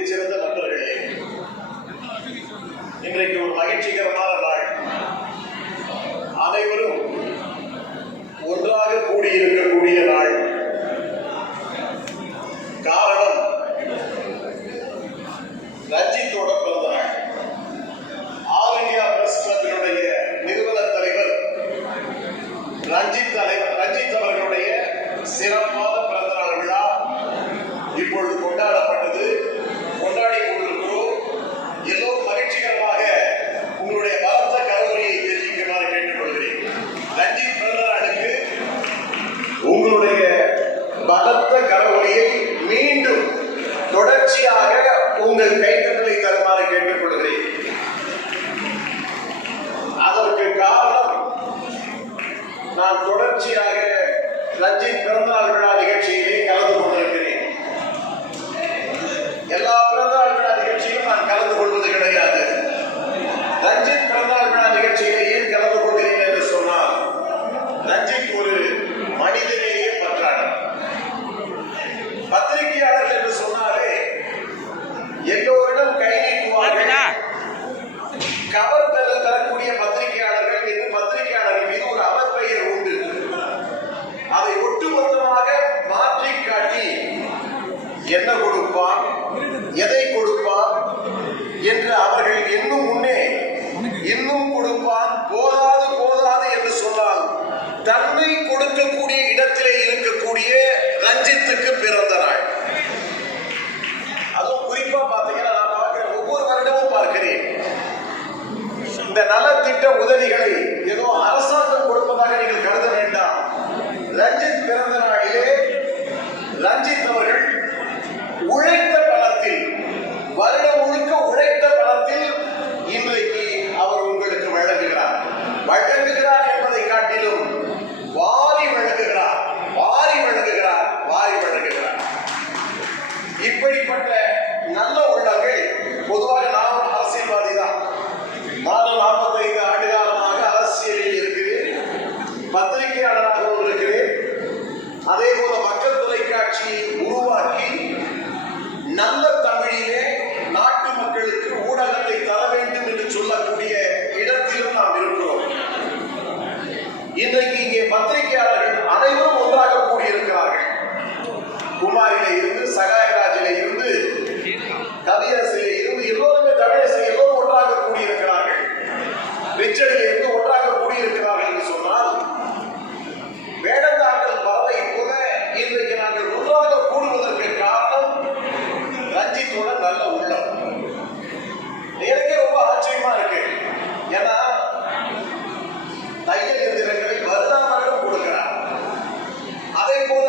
மிகச்சிறந்த நண்பர்களே, இன்றைக்கு ஒரு மகிழ்ச்சிகரமான நாள். அனைவரும் ஒன்றாக கூடியிருக்கக்கூடிய நாள். காரணம், ரஞ்சித்தோட பிறந்த நாள். ஆல் இந்தியா பிரஸ் கிளப்பினுடைய நிறுவன தலைவர் ரஞ்சித் அவர்களுடைய சிறப்பான பிறந்த நாள் விழா இப்பொழுது கொண்டாடப்பட்டது. கொண்டாடி கொண்டிருக்கிறோம். எல்லோரும் மகிழ்ச்சிகரமாக உங்களுடைய பலத்த கருவறையை தெரிவிக்குமாறு கேட்டுக்கொள்கிறேன். ரஞ்சித் பிறந்த நாளுக்கு உங்களுடைய பலத்த கருவறையை மீண்டும் தொடர்ச்சியாக உங்கள் கைத்தட்டலை தருமாறு கேட்டுக்கொள்கிறேன். அதற்கு காரணம், நான் தொடர்ச்சியாக ரஞ்சித் பிறந்தநாள் விழா நிகழ்ச்சியிலே கலந்து கொண்டிருக்கிறேன். எல்லா பிறந்தநாள் விழா நிகழ்ச்சியிலும் நான் கலந்து கொள்வது கிடையாது. ரஞ்சித் பிறந்தநாள் விழா நிகழ்ச்சியிலே ஏன் கலந்து கொள்கிறேன் என்று சொன்னால், ரஞ்சித் ஒரு மனிதனையே பற்றாளர். பத்திரிகையாளர்கள் என்று சொன்னாலே எல்லோரிடம் கை நீட்டுவார்கள். கவர் தரக்கூடிய பத்திரிகையாளர்கள் என்று பத்திரிகையாளர்கள் மீது ஒரு அவப்பெயர் உண்டு. அதை ஒட்டுமொத்தமாக மாற்றி காட்டி என்ன கொடுப்பான், எதை கொடுப்பான் என்று அவர்கள் இன்னும் முன்னே இன்னும் கொடுப்பான், போதாது என்று சொன்னால் தன்னை கொடுக்கக்கூடிய இடத்திலே இருக்கக்கூடிய ரஞ்சித்துக்கு பிறந்த நாள். அதுவும் குறிப்பா பார்த்தீங்கன்னா, நான் பார்க்கிறேன், ஒவ்வொரு வருடமும் பார்க்கிறேன், இந்த நலத்திட்ட உதவிகளை ஏதோ அரசாங்கம் கொடுப்பதாக நீங்கள் கருத வேண்டாம். ரஞ்சித் பிறந்த நாளிலே ரஞ்சித் அவர்கள் உழைத்த பணத்தில், வருடம் முழுக்க உழைத்த பணத்தில் இன்றைக்கு அவர் உங்களுக்கு வழங்குகிறார் என்பதை காட்டிலும் வாரி வழங்குகிறார். இப்படிப்பட்ட நல்ல உள்ளங்கள் பொதுவாக நானும் அரசியல்வாதி தான். நானும் 45 ஆண்டு காலமாக அரசியலில் இருக்கிறேன், பத்திரிகையாளராகவும் இருக்கிறேன். அதே போல மக்கள் தொலைக்காட்சியை உருவாக்கி நல்ல தமிழிலே நாட்டு மக்களுக்கு ஊடகத்தை தர வேண்டும் என்று சொல்லக்கூடிய இடத்திலும் நாம் இருக்கிறோம். இன்றைக்கு இங்கே பத்திரிகையாளர்கள் அனைவரும் ஒன்றாக கூடியிருக்கிறார்கள். குமாரிலே இருந்து, சகாயராஜிலே இருந்து, கவியரசிலே இருந்து, எல்லோருமே தமிழரசு எல்லோரும் ஒன்றாக கூடியிருக்கிறார்கள். ரிச்சர்டிலே இருந்து ஒன்றாக கூடியிருக்கிறார்கள் என்று சொன்னால், வேடந்தாங்கல் பறவை போல இன்றைக்கு நாங்கள் ஒன்றாக கூடுவதற்கு காரணம் ரஞ்சித்தோட நல்ல உள்ளம். எனக்கே ரொம்ப ஆச்சரியமா இருக்கு. ஏன்னா தையல் எந்திரங்களை வருடாமலும் கொடுக்கிறார். அதே போல